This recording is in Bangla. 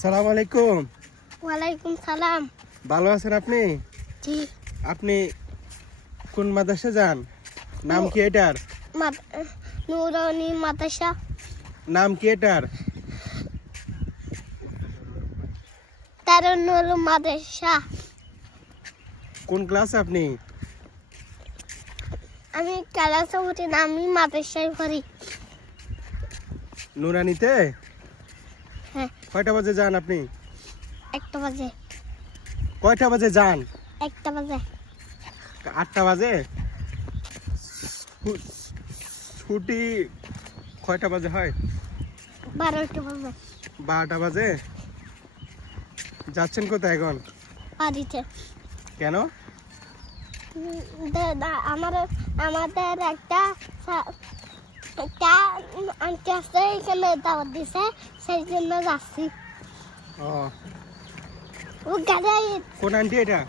আসসালামু আলাইকুম। ওয়ালাইকুম সালাম। ভালো আছেন আপনি? জি। আপনি কোন মাদ্রাসা যান? নাম কি এটার? নুরানি মাদ্রাসা। নাম কি এটার? তারুণ্যুর মাদ্রাসা। কোন ক্লাস আপনি? আমি ক্লাসে উঠি না, আমি মাদ্রাসায় পড়ি। নুরানিতে? হ্যাঁ। কয়টা বাজে যান আপনি? 1টা বাজে। কয়টা বাজে যান? 1টা বাজে। 8টা বাজে? ছুটি কয়টা বাজে হয়? 12টা বাজে। 12টা বাজে? যাচ্ছেন কোথায় এখন? বাড়িতে। কেন? আমাদের একটা আন্টি আছে, এখানে দাওয়াত দিছে, সেই জন্য যাচ্ছি। ও ও গাড়ি। কোন আন্টি এটা?